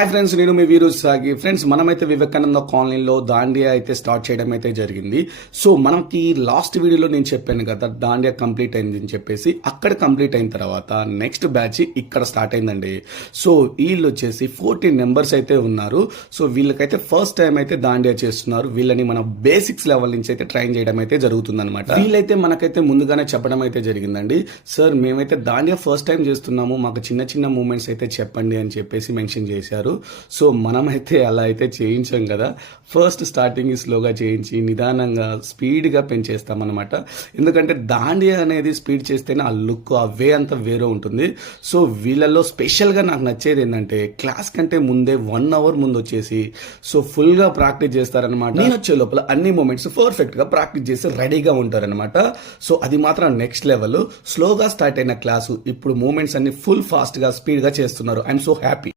Hi friends, నేను మీ వీరు సాగి. ఫ్రెండ్స్, మనమైతే వివేకానంద కాలనీలో దాండియా అయితే స్టార్ట్ చేయడం అయితే జరిగింది. సో మనకి లాస్ట్ వీడియోలో నేను చెప్పాను కదా, దాండియా కంప్లీట్ అయింది అని చెప్పేసి. అక్కడ కంప్లీట్ అయిన తర్వాత నెక్స్ట్ బ్యాచ్ ఇక్కడ స్టార్ట్ అయిందండి. సో వీళ్ళు వచ్చేసి 14 మెంబర్స్ అయితే ఉన్నారు. సో వీళ్ళకైతే ఫస్ట్ టైం అయితే దాండియా చేస్తున్నారు. వీళ్ళని మన బేసిక్స్ లెవెల్ నుంచి అయితే ట్రైన్ చేయడం అయితే జరుగుతుంది అనమాట. వీళ్ళైతే మనకైతే ముందుగానే చెప్పడం అయితే జరిగిందండి. సార్, మేమైతే దాండియా ఫస్ట్ టైం చేస్తున్నాము, మాకు చిన్న చిన్న మూమెంట్స్ అయితే చెప్పండి అని చెప్పేసి మెన్షన్ చేశారు. సో మనమైతే అలా అయితే చేయించాం కదా. ఫస్ట్ స్టార్టింగ్ స్లోగా చేయించి నిదానంగా స్పీడ్గా పెంచేస్తాం అనమాట. ఎందుకంటే దాండియా అనేది స్పీడ్ చేస్తేనే ఆ లుక్, ఆ వే అంతా వేరే ఉంటుంది. సో వీళ్ళలో స్పెషల్గా నాకు నచ్చేది ఏంటంటే క్లాస్ కంటే ముందే 1 అవర్ ముందు వచ్చేసి సో ఫుల్గా ప్రాక్టీస్ చేస్తారనమాట. నేను వచ్చే లోపల అన్ని మూమెంట్స్ పర్ఫెక్ట్గా ప్రాక్టీస్ చేసి రెడీగా ఉంటారనమాట. సో అది మాత్రం నెక్స్ట్ లెవెల్. స్లోగా స్టార్ట్ అయిన క్లాసు ఇప్పుడు మూమెంట్స్ అన్ని ఫుల్ ఫాస్ట్గా స్పీడ్గా చేస్తున్నారు. I'm so happy.